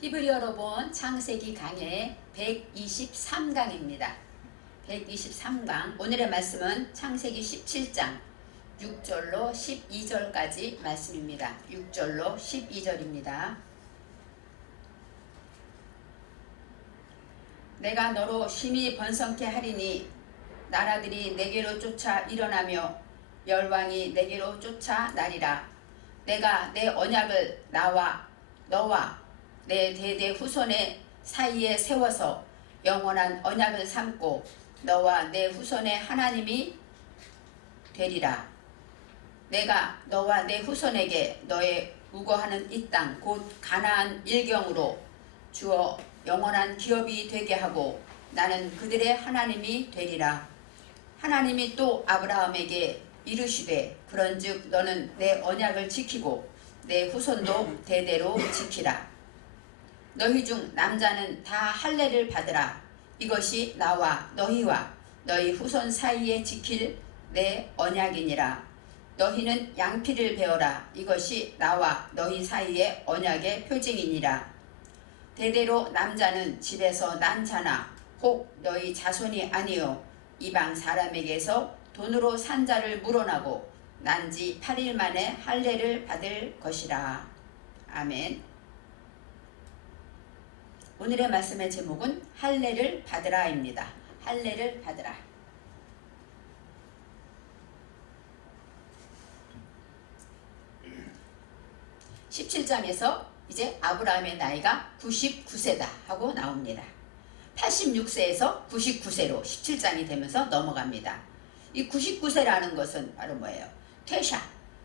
히브리어로 본 창세기 강의 123강입니다. 123강 오늘의 말씀은 창세기 17장 6절로 12절까지 말씀입니다. 6절로 12절입니다. 내가 너로 심히 번성케 하리니 나라들이 내게로 쫓아 일어나며 열왕이 내게로 쫓아 나리라. 내가 내 언약을 너와 내 대대 후손의 사이에 세워서 영원한 언약을 삼고 너와 내 후손의 하나님이 되리라. 내가 너와 내 후손에게 너의 우거하는 이 땅 곧 가나안 일경으로 주어 영원한 기업이 되게 하고 나는 그들의 하나님이 되리라. 하나님이 또 아브라함에게 이르시되 그런즉 너는 내 언약을 지키고 내 후손도 대대로 지키라. 너희 중 남자는 다 할례를 받으라. 이것이 나와 너희와 너희 후손 사이에 지킬 내 언약이니라. 너희는 양피를 베어라. 이것이 나와 너희 사이의 언약의 표징이니라. 대대로 남자는 집에서 난 자나 혹 너희 자손이 아니요 이방 사람에게서 돈으로 산 자를 물어나고 난 지 8일 만에 할례를 받을 것이라. 아멘. 오늘의 말씀의 제목은 할례를 받으라입니다. 할례를 받으라. 17장에서 이제 아브라함의 나이가 99세다 하고 나옵니다. 86세에서 99세로 17장이 되면서 넘어갑니다. 이 99세라는 것은 바로 뭐예요?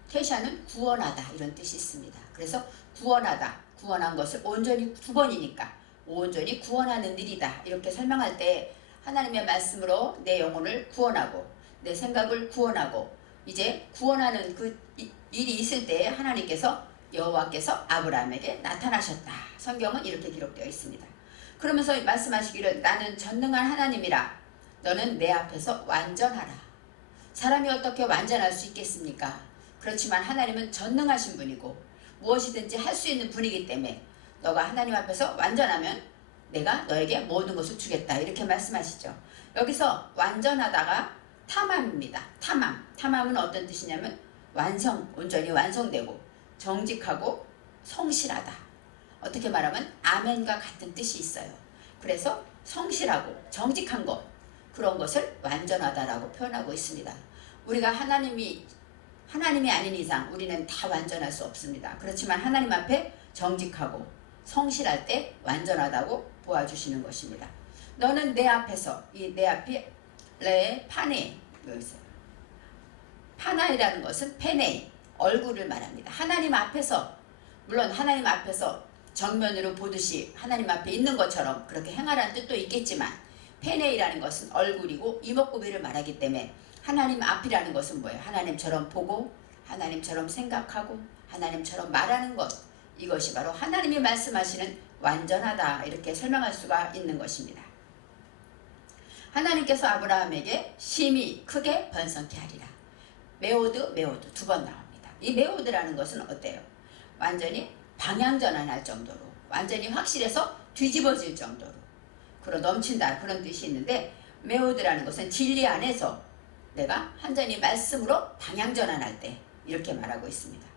퇴샤는 구원하다 이런 뜻이 있습니다. 그래서 구원한 것을 온전히 두 번이니까 온전히 구원하는 일이다 이렇게 설명할 때 하나님의 말씀으로 내 영혼을 구원하고 내 생각을 구원하고 이제 구원하는 그 일이 있을 때 하나님께서 여호와께서 아브라함에게 나타나셨다. 성경은 이렇게 기록되어 있습니다. 그러면서 말씀하시기를 나는 전능한 하나님이라. 너는 내 앞에서 완전하라. 사람이 어떻게 완전할 수 있겠습니까? 그렇지만 하나님은 전능하신 분이고 무엇이든지 할 수 있는 분이기 때문에 너가 하나님 앞에서 완전하면 내가 너에게 모든 것을 주겠다 이렇게 말씀하시죠. 여기서 완전하다가 탐함입니다. 탐함은 어떤 뜻이냐면 온전히 완성되고 정직하고 성실하다. 어떻게 말하면 아멘과 같은 뜻이 있어요. 그래서 성실하고 정직한 것 그런 것을 완전하다라고 표현하고 있습니다. 우리가 하나님이 아닌 이상 우리는 다 완전할 수 없습니다. 그렇지만 하나님 앞에 정직하고 성실할 때 완전하다고 보아주시는 것입니다. 너는 내 앞에서 이 내 앞이 파나이라는 것은 페네이 얼굴을 말합니다. 하나님 앞에서 물론 하나님 앞에서 정면으로 보듯이 하나님 앞에 있는 것처럼 그렇게 행하라는 뜻도 있겠지만 페네이라는 것은 얼굴이고 이목구비를 말하기 때문에 하나님 앞이라는 것은 뭐예요? 하나님처럼 보고 하나님처럼 생각하고 하나님처럼 말하는 것 이것이 바로 하나님이 말씀하시는 완전하다 이렇게 설명할 수가 있는 것입니다. 하나님께서 아브라함에게 심히 크게 번성케 하리라. 메오드 두 번 나옵니다. 이 메오드라는 것은 어때요? 완전히 방향전환할 정도로 완전히 확실해서 뒤집어질 정도로 그런 넘친다 그런 뜻이 있는데 메오드라는 것은 진리 안에서 내가 완전히 말씀으로 방향전환할 때 이렇게 말하고 있습니다.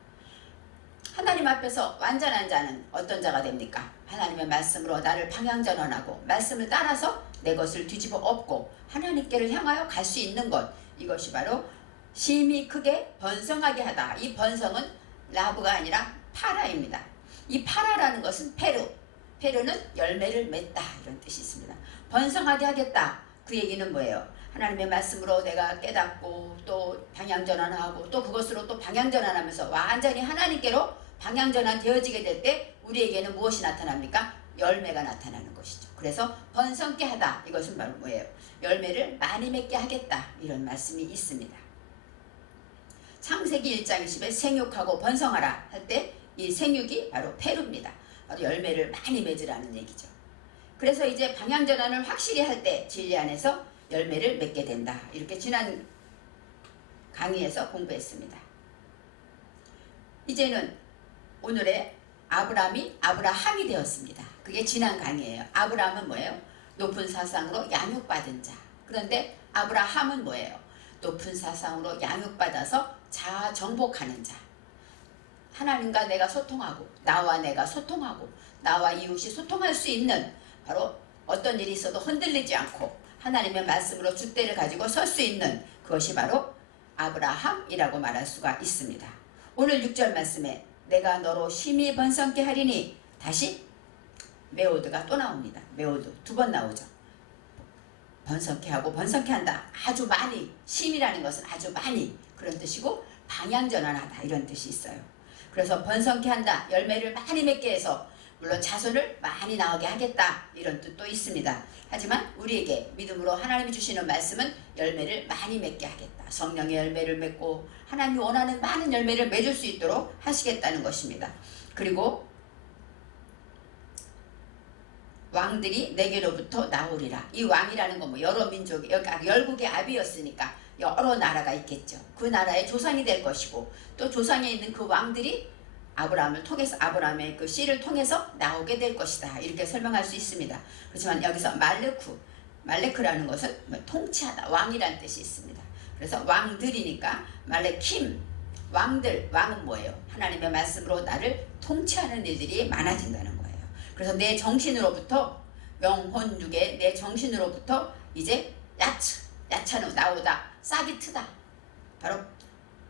하나님 앞에서 완전한 자는 어떤 자가 됩니까? 하나님의 말씀으로 나를 방향전환하고 말씀을 따라서 내 것을 뒤집어 엎고 하나님께를 향하여 갈 수 있는 것 이것이 바로 심히 크게 번성하게 하다. 이 번성은 라브가 아니라 파라입니다. 이 파라라는 것은 페루는 열매를 맺다 이런 뜻이 있습니다. 번성하게 하겠다. 그 얘기는 뭐예요? 하나님의 말씀으로 내가 깨닫고 또 방향전환하고 또 그것으로 또 방향전환하면서 완전히 하나님께로 방향전환 되어지게 될 때 우리에게는 무엇이 나타납니까? 열매가 나타나는 것이죠. 그래서 번성케 하다 이것은 바로 뭐예요? 열매를 많이 맺게 하겠다 이런 말씀이 있습니다. 창세기 1장 20에 생육하고 번성하라 할 때 이 생육이 바로 페루입니다. 바로 열매를 많이 맺으라는 얘기죠. 그래서 이제 방향전환을 확실히 할 때 진리 안에서 열매를 맺게 된다. 이렇게 지난 강의에서 공부했습니다. 이제는 오늘의 아브람이 아브라함이 되었습니다. 그게 지난 강의예요. 아브람은 뭐예요? 높은 사상으로 양육받은 자. 그런데 아브라함은 뭐예요? 높은 사상으로 양육받아서 자아 정복하는 자. 하나님과 내가 소통하고 나와 내가 소통하고 나와 이웃이 소통할 수 있는 바로 어떤 일이 있어도 흔들리지 않고 하나님의 말씀으로 줏대를 가지고 설 수 있는 그것이 바로 아브라함이라고 말할 수가 있습니다. 오늘 6절 말씀에 내가 너로 심히 번성케 하리니 다시 메오드가 또 나옵니다. 메오드 두 번 나오죠. 번성케 하고 번성케 한다. 아주 많이. 심이라는 것은 아주 많이 그런 뜻이고 방향전환하다 이런 뜻이 있어요. 그래서 번성케 한다. 열매를 많이 맺게 해서 물론 자손을 많이 나오게 하겠다 이런 뜻도 있습니다. 하지만 우리에게 믿음으로 하나님이 주시는 말씀은 열매를 많이 맺게 하겠다. 성령의 열매를 맺고 하나님이 원하는 많은 열매를 맺을 수 있도록 하시겠다는 것입니다. 그리고 왕들이 내게로부터 나오리라. 이 왕이라는 건 뭐 여러 민족이 열국의 아비였으니까 여러 나라가 있겠죠. 그 나라의 조상이 될 것이고 또 조상에 있는 그 왕들이 아브라함을 통해서 아브라함의 그 씨를 통해서 나오게 될 것이다. 이렇게 설명할 수 있습니다. 그렇지만 여기서 말레크라는 것은 통치하다, 왕이라는 뜻이 있습니다. 그래서 왕들이니까 말레킴, 왕들, 왕은 뭐예요? 하나님의 말씀으로 나를 통치하는 일들이 많아진다는 거예요. 그래서 내 정신으로부터 영혼 육에 내 정신으로부터 이제 야차는 나오다, 싹이 트다, 바로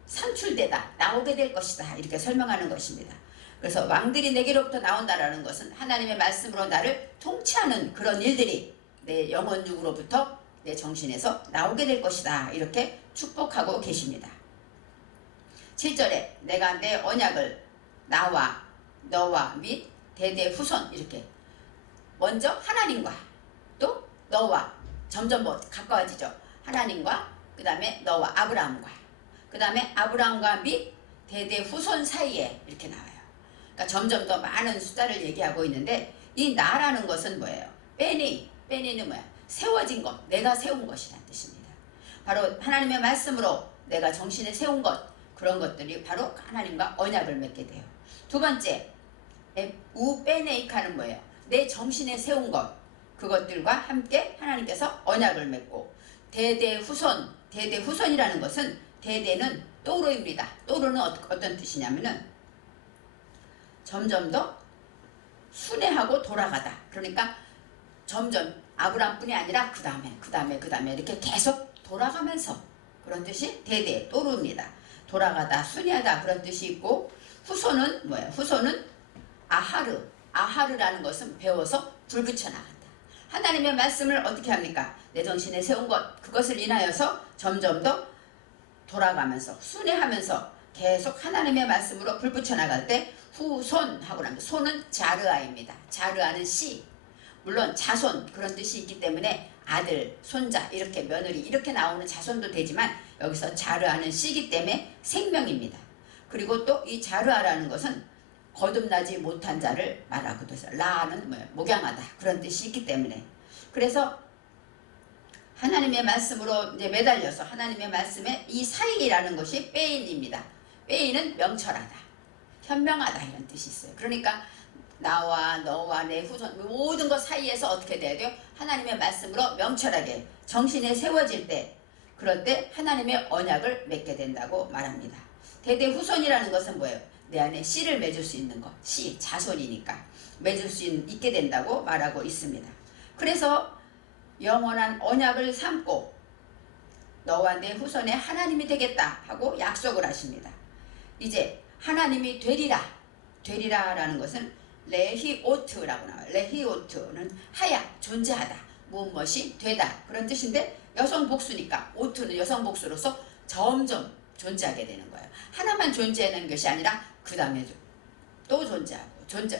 산출되다, 나오게 될 것이다 이렇게 설명하는 것입니다. 그래서 왕들이 내게로부터 나온다라는 것은 하나님의 말씀으로 나를 통치하는 그런 일들이 내 영혼 육으로부터 내 정신에서 나오게 될 것이다 이렇게 축복하고 계십니다. 7절에 내가 내 언약을 나와 너와 및 대대 후손 이렇게 먼저 하나님과 또 너와 점점 뭐 가까워지죠. 하나님과 그 다음에 너와 아브라함과 그 다음에 아브라함과 및 대대 후손 사이에 이렇게 나와요. 그러니까 점점 더 많은 숫자를 얘기하고 있는데 이 나라는 것은 뭐예요? 빼니는 뭐야? 세워진 것, 내가 세운 것이라는 뜻입니다. 바로 하나님의 말씀으로 내가 정신에 세운 것, 그런 것들이 바로 하나님과 언약을 맺게 돼요. 두 번째, 우페네이카는 뭐예요? 내 정신에 세운 것, 그것들과 함께 하나님께서 언약을 맺고 대대 후손이라는 것은 대대는 또르입니다. 또르는 어떤 뜻이냐면은 점점 더 순회하고 돌아가다. 그러니까 점점 아브람뿐이 아니라 그 다음에 이렇게 계속 돌아가면서 그런 뜻이 대대 또르입니다. 돌아가다 순회하다 그런 뜻이 있고 후손은 뭐예요? 후손은 아하르라는 것은 배워서 불 붙여나간다. 하나님의 말씀을 어떻게 합니까? 내 정신에 세운 것 그것을 인하여서 점점 더 돌아가면서 순회하면서 계속 하나님의 말씀으로 불 붙여나갈 때 후손하고 나면 손은 자르아입니다. 자르아는 씨 물론 자손 그런 뜻이 있기 때문에 아들, 손자 이렇게 며느리 이렇게 나오는 자손도 되지만 여기서 자르아는 씨이기 때문에 생명입니다. 그리고 또 이 자르아라는 것은 거듭나지 못한 자를 말하고도 해서 라는 뭐예요? 목양하다 그런 뜻이 있기 때문에 그래서 하나님의 말씀으로 이제 매달려서 하나님의 말씀에 이 사이라는 것이 빼인입니다. 빼인은 명철하다, 현명하다 이런 뜻이 있어요. 그러니까 나와 너와 내 후손 모든 것 사이에서 어떻게 돼야 돼요? 하나님의 말씀으로 명철하게 정신에 세워질 때 그럴 때 하나님의 언약을 맺게 된다고 말합니다. 대대 후손이라는 것은 뭐예요? 내 안에 씨를 맺을 수 있는 것, 씨, 자손이니까 맺을 수 있게 된다고 말하고 있습니다. 그래서 영원한 언약을 삼고 너와 내 후손의 하나님이 되겠다 하고 약속을 하십니다. 이제 하나님이 되리라라는 것은 레히오트라고 나와요. 레히오트는 하야, 존재하다, 무엇이 되다 그런 뜻인데 여성 복수니까 오트는 여성 복수로서 점점 존재하게 되는 거예요. 하나만 존재하는 것이 아니라 그 다음에 또 존재하고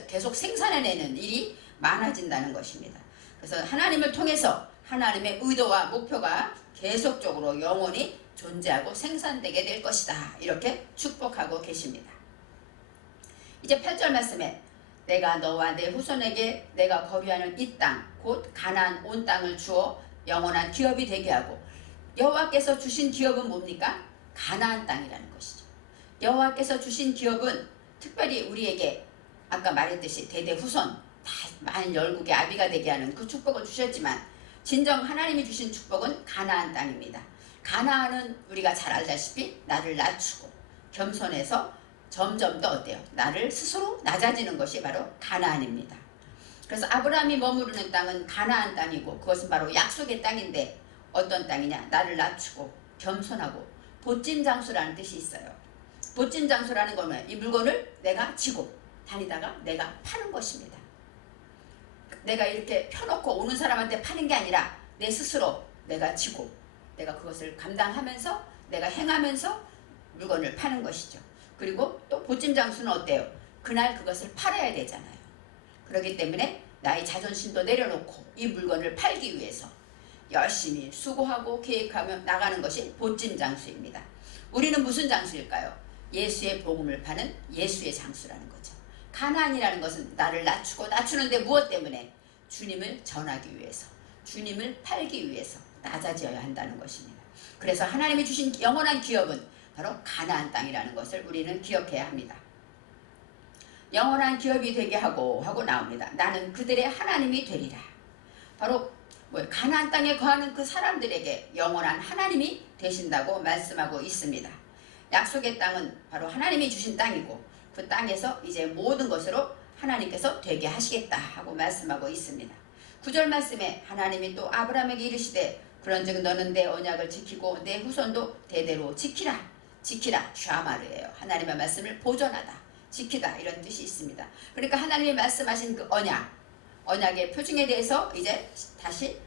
계속 생산해내는 일이 많아진다는 것입니다. 그래서 하나님을 통해서 하나님의 의도와 목표가 계속적으로 영원히 존재하고 생산되게 될 것이다. 이렇게 축복하고 계십니다. 이제 8절 말씀에 내가 너와 내 후손에게 내가 거류하는 이 땅 곧 가나안 온 땅을 주어 영원한 기업이 되게 하고 여호와께서 주신 기업은 뭡니까? 가나안 땅이라는 것이죠. 여호와께서 주신 기업은 특별히 우리에게 아까 말했듯이 대대 후손 다 만일 열국의 아비가 되게 하는 그 축복을 주셨지만 진정 하나님이 주신 축복은 가나안 땅입니다. 가나안은 우리가 잘 알다시피 나를 낮추고 겸손해서 점점 더 어때요? 나를 스스로 낮아지는 것이 바로 가나안입니다. 그래서 아브라함이 머무르는 땅은 가나안 땅이고 그것은 바로 약속의 땅인데 어떤 땅이냐? 나를 낮추고 겸손하고 보찜 장수라는 뜻이 있어요. 보찜 장수라는 거는 이 물건을 내가 지고 다니다가 내가 파는 것입니다. 내가 이렇게 펴놓고 오는 사람한테 파는 게 아니라 내 스스로 내가 지고 내가 그것을 감당하면서 내가 행하면서 물건을 파는 것이죠. 그리고 또 보찜 장수는 어때요? 그날 그것을 팔아야 되잖아요. 그렇기 때문에 나의 자존심도 내려놓고 이 물건을 팔기 위해서 열심히 수고하고 계획하며 나가는 것이 보찜 장수입니다. 우리는 무슨 장수일까요? 예수의 복음을 파는 예수의 장수라는 거죠. 가나안이라는 것은 나를 낮추고 낮추는데 무엇 때문에? 주님을 전하기 위해서, 주님을 팔기 위해서 낮아져야 한다는 것입니다. 그래서 하나님이 주신 영원한 기업은 바로 가나안 땅이라는 것을 우리는 기억해야 합니다. 영원한 기업이 되게 하고 나옵니다. 나는 그들의 하나님이 되리라. 바로 가나안 땅에 거하는 그 사람들에게 영원한 하나님이 되신다고 말씀하고 있습니다. 약속의 땅은 바로 하나님이 주신 땅이고 그 땅에서 이제 모든 것으로 하나님께서 되게 하시겠다 하고 말씀하고 있습니다. 9절 말씀에 하나님이 또 아브라함에게 이르시되 그런즉 너는 내 언약을 지키고 내 후손도 대대로 지키라. 지키라 샤마르예요. 하나님의 말씀을 보존하다. 지키다 이런 뜻이 있습니다. 그러니까 하나님이 말씀하신 그 언약의 표징에 대해서 이제 다시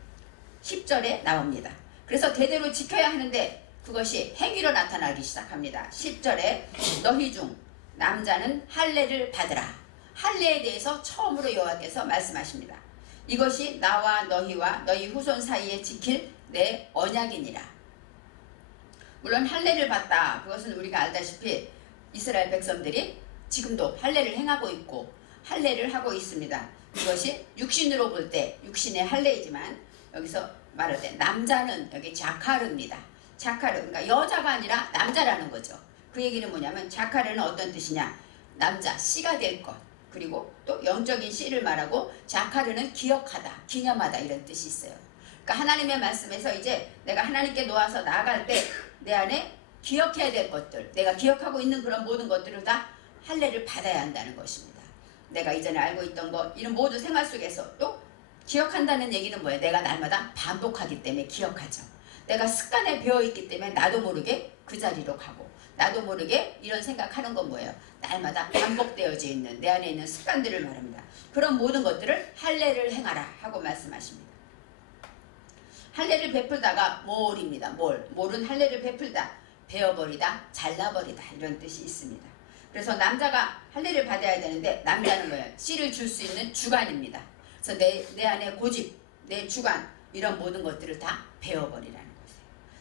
10절에 나옵니다. 그래서 대대로 지켜야 하는데 그것이 행위로 나타나기 시작합니다. 10절에 너희 중 남자는 할례를 받으라. 할례에 대해서 처음으로 여호와께서 말씀하십니다. 이것이 나와 너희와 너희 후손 사이에 지킬 내 언약이니라. 물론 할례를 받다. 그것은 우리가 알다시피 이스라엘 백성들이 지금도 할례를 행하고 있고 할례를 하고 있습니다. 이것이 육신으로 볼 때 육신의 할례이지만 여기서 말할 때 남자는 여기 자카르입니다. 자카르, 그러니까 여자가 아니라 남자라는 거죠. 그 얘기는 뭐냐면 자카르는 어떤 뜻이냐? 남자, 씨가 될 것. 그리고 또 영적인 씨를 말하고 자카르는 기억하다, 기념하다 이런 뜻이 있어요. 그러니까 하나님의 말씀에서 이제 내가 하나님께 놓아서 나아갈 때 내 안에 기억해야 될 것들, 내가 기억하고 있는 그런 모든 것들을 다 할례를 받아야 한다는 것입니다. 내가 이전에 알고 있던 것 이런 모든 생활 속에서 또 기억한다는 얘기는 뭐예요? 내가 날마다 반복하기 때문에 기억하죠. 내가 습관에 배어있기 때문에 나도 모르게 그 자리로 가고 나도 모르게 이런 생각하는 건 뭐예요? 날마다 반복되어져 있는 내 안에 있는 습관들을 말합니다. 그런 모든 것들을 할례를 행하라 하고 말씀하십니다. 할례를 베풀다가 몰입니다. 몰은 할례를 베풀다, 베어버리다, 잘라버리다 이런 뜻이 있습니다. 그래서 남자가 할례를 받아야 되는데 남자는 뭐예요? 씨를 줄 수 있는 주관입니다. 그래서 내 안에 고집, 내 주관 이런 모든 것들을 다 베어버리라는 거예요.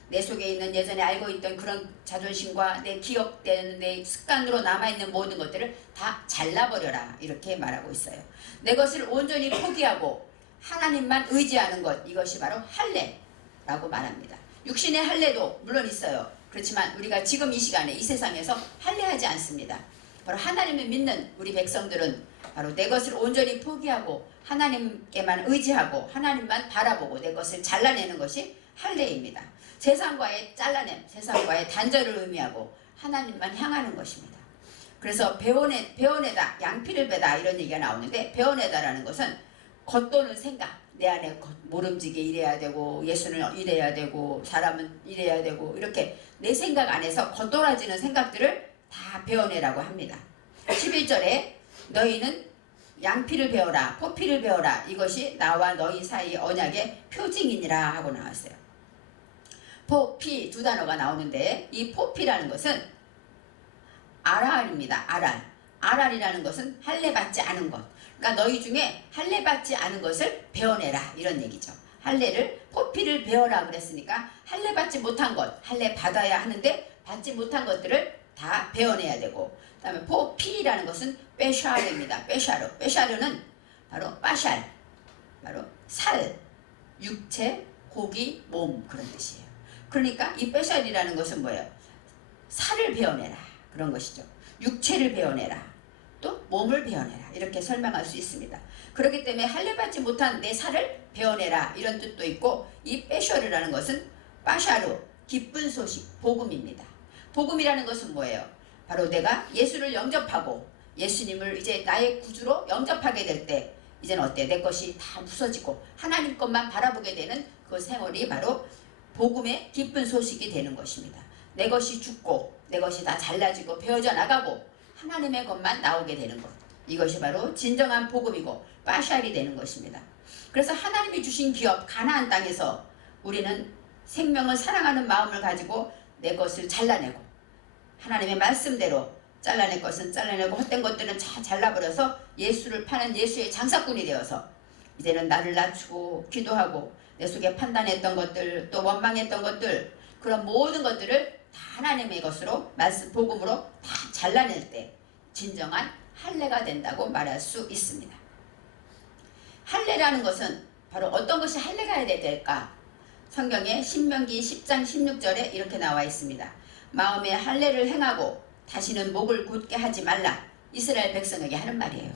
내 속에 있는 예전에 알고 있던 그런 자존심과 내 기억되는 내 습관으로 남아있는 모든 것들을 다 잘라버려라 이렇게 말하고 있어요. 내 것을 온전히 포기하고 하나님만 의지하는 것 이것이 바로 할례라고 말합니다. 육신의 할례도 물론 있어요. 그렇지만 우리가 지금 이 시간에 이 세상에서 할례하지 않습니다. 바로 하나님을 믿는 우리 백성들은 바로 내 것을 온전히 포기하고 하나님께만 의지하고 하나님만 바라보고 내 것을 잘라내는 것이 할례입니다. 세상과의 잘라냄, 세상과의 단절을 의미하고 하나님만 향하는 것입니다. 그래서 베어내다, 양피를 베다 이런 얘기가 나오는데 베어내다라는 것은 겉도는 생각, 내 안에 모름지게 이래야 되고 예수는 이래야 되고 사람은 이래야 되고 이렇게 내 생각 안에서 겉돌아지는 생각들을 다 베어내라고 합니다. 11절에 너희는 양피를 베어라, 포피를 베어라 이것이 나와 너희 사이 언약의 표징이니라 하고 나왔어요. 포피 두 단어가 나오는데 이 포피라는 것은 아랄입니다. 아랄이라는 것은 할례받지 않은 것. 그러니까 너희 중에 할례받지 않은 것을 베어내라 이런 얘기죠. 할례를 포피를 베어라 그랬으니까 할례받지 못한 것, 할례 받아야 하는데 받지 못한 것들을 다 베어내야 되고 그 다음에 포피라는 것은 빼샤르입니다. 빼샤르는 바로 빠샬, 바로 살, 육체, 고기, 몸 그런 뜻이에요. 그러니까 이 빼샬이라는 것은 뭐예요? 살을 베어내라 그런 것이죠. 육체를 베어내라. 또 몸을 베어내라 이렇게 설명할 수 있습니다. 그렇기 때문에 할례받지 못한 내 살을 베어내라 이런 뜻도 있고, 이 빼셔르라는 것은 빠샤르 기쁜 소식 복음입니다. 복음이라는 것은 뭐예요? 바로 내가 예수를 영접하고 예수님을 이제 나의 구주로 영접하게 될 때 이제는 어때? 내 것이 다 부서지고 하나님 것만 바라보게 되는 그 생활이 바로 복음의 기쁜 소식이 되는 것입니다. 내 것이 죽고 내 것이 다 잘라지고 베어져 나가고 하나님의 것만 나오게 되는 것, 이것이 바로 진정한 복음이고 빠샬이 되는 것입니다. 그래서 하나님이 주신 기업 가나안 땅에서 우리는 생명을 사랑하는 마음을 가지고 내 것을 잘라내고 하나님의 말씀대로 잘라낼 것은 잘라내고 헛된 것들은 다 잘라버려서 예수를 파는 예수의 장사꾼이 되어서 이제는 나를 낮추고 기도하고 내 속에 판단했던 것들, 또 원망했던 것들, 그런 모든 것들을 다 하나님의 것으로 말씀 복음으로 다 잘라낼 때 진정한 할례가 된다고 말할 수 있습니다. 할례라는 것은 바로 어떤 것이 할례가 될까? 성경에 신명기 10장 16절에 이렇게 나와 있습니다. 마음에 할례를 행하고 다시는 목을 곧게 하지 말라. 이스라엘 백성에게 하는 말이에요.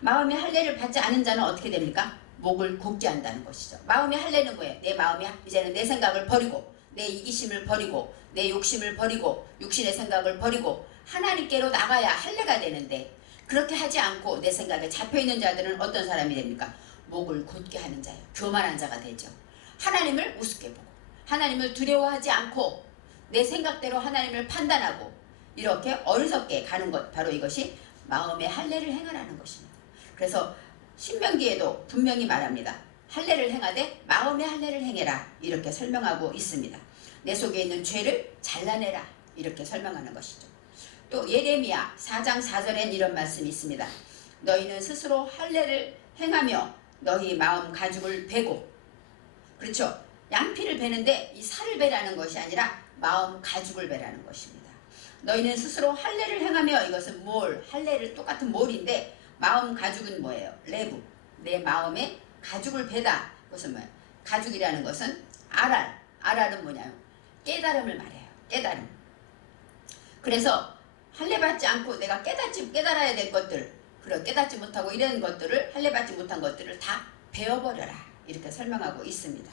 마음에 할례를 받지 않은 자는 어떻게 됩니까? 목을 곧게 한다는 것이죠. 마음의 할례는 뭐예요? 내 마음이 이제는 내 생각을 버리고 내 이기심을 버리고 내 욕심을 버리고 육신의 생각을 버리고 하나님께로 나가야 할례가 되는데, 그렇게 하지 않고 내 생각에 잡혀있는 자들은 어떤 사람이 됩니까? 목을 곧게 하는 자예요. 교만한 자가 되죠. 하나님을 우습게 보고 하나님을 두려워하지 않고 내 생각대로 하나님을 판단하고 이렇게 어리석게 가는 것, 바로 이것이 마음의 할례를 행하라는 것입니다. 그래서 신명기에도 분명히 말합니다. 할례를 행하되 마음의 할례를 행해라 이렇게 설명하고 있습니다. 내 속에 있는 죄를 잘라내라 이렇게 설명하는 것이죠. 또 예레미야 4장 4절엔 이런 말씀이 있습니다. 너희는 스스로 할례를 행하며 너희 마음 가죽을 베고, 그렇죠? 양피를 베는데 이 살을 베라는 것이 아니라 마음 가죽을 베라는 것입니다. 너희는 스스로 할례를 행하며, 이것은 몰, 할례를 똑같은 몰인데 마음 가죽은 뭐예요? 레부, 내 마음에 가죽을 베다. 그것은 뭐예요? 가죽이라는 것은 아랄은 뭐냐면 깨달음을 말해요. 깨달음. 그래서 할례받지 않고 내가 깨달아야 될 것들, 그런 깨닫지 못하고 이런 것들을, 할례받지 못한 것들을 다 베어버려라 이렇게 설명하고 있습니다.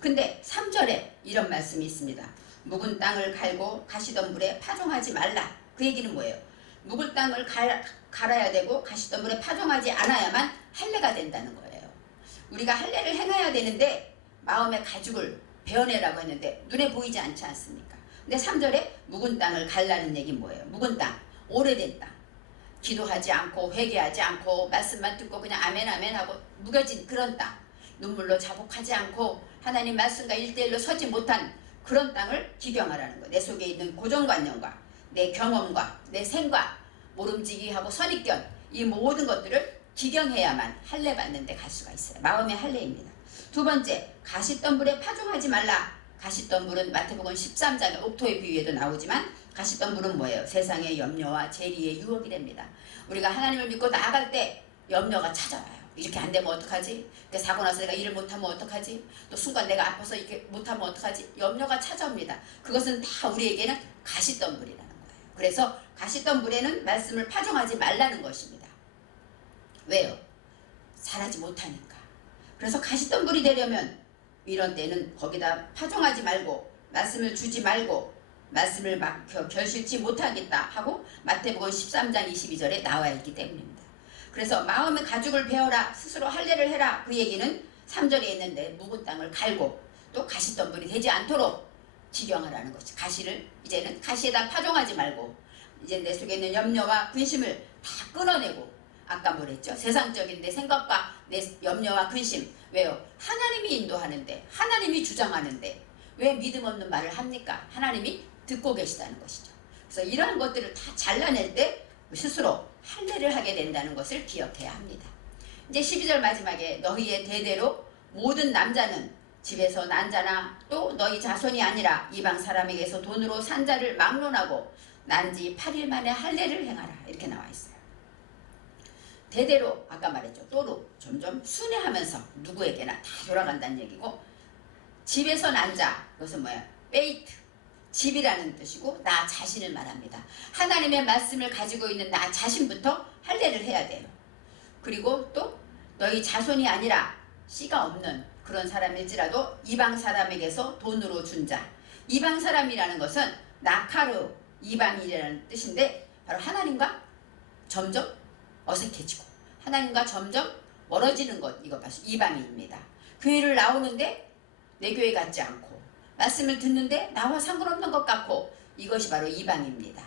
근데 3절에 이런 말씀이 있습니다. 묵은 땅을 갈고 가시덤불에 파종하지 말라. 그 얘기는 뭐예요? 묵을 땅을 갈아야 되고 가시덤불에 파종하지 않아야만 할례가 된다는 거예요. 우리가 할례를 행해야 되는데 마음의 가죽을 베어내라고 했는데 눈에 보이지 않지 않습니까? 근데 3절에 묵은 땅을 갈라는 얘기는 뭐예요? 묵은 땅, 오래된 땅, 기도하지 않고 회개하지 않고 말씀만 듣고 그냥 아멘 하고 무뎌진 그런 땅, 눈물로 자복하지 않고 하나님 말씀과 1:1로 서지 못한 그런 땅을 기경하라는 거예요. 내 속에 있는 고정관념과 내 경험과 내 생각, 모름지기하고 선입견, 이 모든 것들을 기경해야만 할례 받는 데 갈 수가 있어요. 마음의 할례입니다. 두 번째, 가시덤불에 파종하지 말라. 가시덤불은 마태복음 13장의 옥토의 비유에도 나오지만 가시덤불은 뭐예요? 세상의 염려와 재리의 유혹이 됩니다. 우리가 하나님을 믿고 나아갈 때 염려가 찾아와요. 이렇게 안 되면 어떡하지? 사고 나서 내가 일을 못하면 어떡하지? 또 순간 내가 아파서 이렇게 못하면 어떡하지? 염려가 찾아옵니다. 그것은 다 우리에게는 가시덤불이라는 거예요. 그래서 가시덤불에는 말씀을 파종하지 말라는 것입니다. 왜요? 잘하지 못하니까. 그래서 가시덤불이 되려면 이런 때는 거기다 파종하지 말고 말씀을 주지 말고 말씀을 막 결실치 못하겠다 하고 마태복음 13장 22절에 나와 있기 때문입니다. 그래서 마음의 가죽을 베어라, 스스로 할례를 해라. 그 얘기는 3절에 있는데 묵은 땅을 갈고 또 가시덤불이 되지 않도록 지경하라는 것이, 가시를 이제는 가시에다 파종하지 말고 이제 내 속에 있는 염려와 근심을 다 끊어내고, 아까 뭐랬죠? 세상적인 내 생각과 내 염려와 근심. 왜요? 하나님이 인도하는데, 하나님이 주장하는데 왜 믿음 없는 말을 합니까? 하나님이 듣고 계시다는 것이죠. 그래서 이러한 것들을 다 잘라낼 때 스스로 할례를 하게 된다는 것을 기억해야 합니다. 이제 12절 마지막에 너희의 대대로 모든 남자는 집에서 난 자나 또 너희 자손이 아니라 이방 사람에게서 돈으로 산 자를 막론하고 난지 8일 만에 할례를 행하라. 이렇게 나와 있어요. 대대로 아까 말했죠. 또로 점점 순회하면서 누구에게나 다 돌아간다는 얘기고, 집에서 난 자, 그것은 뭐야? 베이트, 집이라는 뜻이고 나 자신을 말합니다. 하나님의 말씀을 가지고 있는 나 자신부터 할례를 해야 돼요. 그리고 또 너희 자손이 아니라 씨가 없는 그런 사람일지라도 이방 사람에게서 돈으로 준 자. 이방 사람이라는 것은 나카르 이방이라는 뜻인데 바로 하나님과 점점 어색해지고 하나님과 점점 멀어지는 것, 이거 바로 이방인입니다. 교회를 나오는데 내 교회 같지 않고 말씀을 듣는데 나와 상관없는 것 같고 이것이 바로 이방입니다.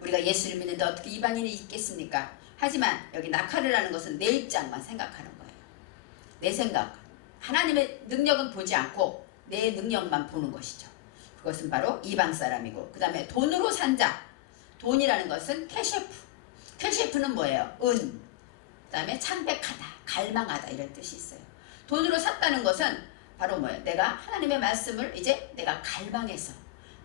우리가 예수를 믿는데 어떻게 이방인이 있겠습니까? 하지만 여기 나카르라는 것은 내 입장만 생각하는 거예요. 내 생각, 하나님의 능력은 보지 않고 내 능력만 보는 것이죠. 그것은 바로 이방 사람이고, 그 다음에 돈으로 산 자. 돈이라는 것은 캐셰프. 캐셰프는 뭐예요? 은. 그 다음에 창백하다, 갈망하다 이런 뜻이 있어요. 돈으로 샀다는 것은 바로 뭐예요? 내가 하나님의 말씀을 이제 내가 갈망해서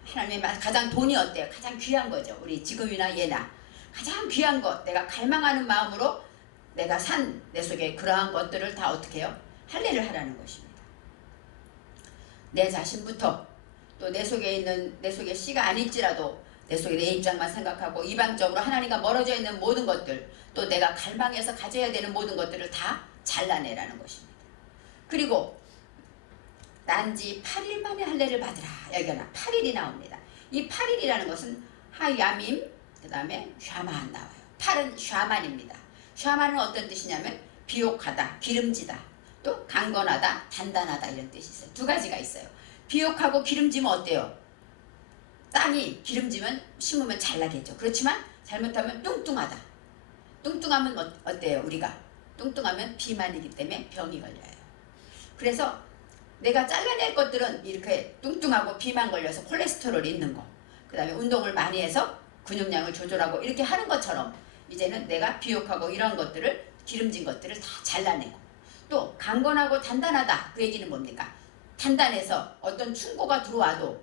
하나님의 가장 돈이 어때요? 가장 귀한 거죠. 우리 지금이나 예나 가장 귀한 것, 내가 갈망하는 마음으로 내가 산 내 속에 그러한 것들을 다 어떻게 해요? 할례를 하라는 것입니다. 내 자신부터 또 내 속에 있는 내 속에 씨가 아닐지라도 내 속에 내 입장만 생각하고 이방적으로 하나님과 멀어져 있는 모든 것들, 또 내가 갈망해서 가져야 되는 모든 것들을 다 잘라내라는 것입니다. 그리고 난지 8일 만에 할례를 받으라. 여기가 8일이 나옵니다. 이 8일이라는 것은 하야밈, 그 다음에 샤만 나와요. 8은 샤만입니다. 샤만은 어떤 뜻이냐면 비옥하다, 기름지다, 또 강건하다, 단단하다 이런 뜻이 있어요. 두 가지가 있어요. 비옥하고 기름지면 어때요? 땅이 기름지면 심으면 잘 나겠죠. 그렇지만 잘못하면 뚱뚱하다. 뚱뚱하면 어때요? 우리가 뚱뚱하면 비만이기 때문에 병이 걸려요. 그래서 내가 잘라낼 것들은 이렇게 뚱뚱하고 비만 걸려서 콜레스테롤이 있는 거, 그 다음에 운동을 많이 해서 근육량을 조절하고 이렇게 하는 것처럼 이제는 내가 비옥하고 이런 것들을, 기름진 것들을 다 잘라내고, 또 강건하고 단단하다. 그 얘기는 뭡니까? 단단해서 어떤 충고가 들어와도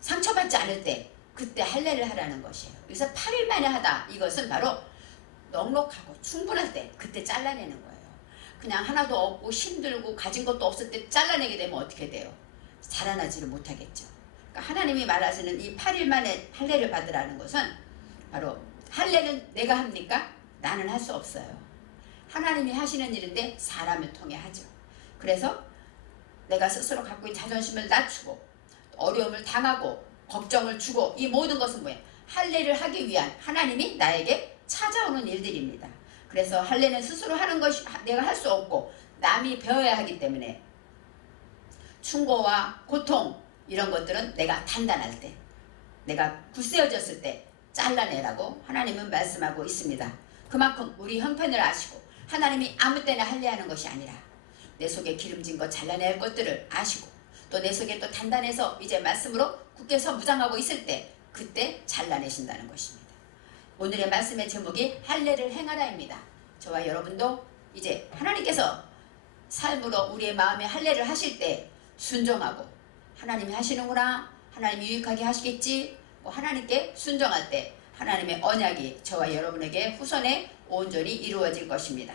상처받지 않을 때 그때 할례를 하라는 것이에요. 그래서 8일 만에 하다, 이것은 바로 넉넉하고 충분할 때 그때 잘라내는 거예요. 그냥 하나도 없고 힘들고 가진 것도 없을 때 잘라내게 되면 어떻게 돼요? 자라나지를 못하겠죠. 그러니까 하나님이 말하시는 이 8일 만에 할례를 받으라는 것은 바로 할례는 내가 합니까? 나는 할 수 없어요. 하나님이 하시는 일인데 사람을 통해 하죠. 그래서 내가 스스로 갖고 있는 자존심을 낮추고 어려움을 당하고 걱정을 주고 이 모든 것은 뭐예요? 할례를 하기 위한 하나님이 나에게 찾아오는 일들입니다. 그래서 할례는 스스로 하는 것이 내가 할 수 없고 남이 배워야 하기 때문에 충고와 고통 이런 것들은 내가 단단할 때, 내가 굳세어졌을 때 잘라내라고 하나님은 말씀하고 있습니다. 그만큼 우리 형편을 아시고 하나님이 아무 때나 할례하는 것이 아니라 내 속에 기름진 것 잘라낼 것들을 아시고 또 내 속에 또 단단해서 이제 말씀으로 굳게 서 무장하고 있을 때 그때 잘라내신다는 것입니다. 오늘의 말씀의 제목이 할례를 행하라입니다. 저와 여러분도 이제 하나님께서 삶으로 우리의 마음에 할례를 하실 때 순종하고 하나님이 하시는구나, 하나님이 유익하게 하시겠지, 하나님께 순종할 때 하나님의 언약이 저와 여러분에게 후손에 온전히 이루어질 것입니다.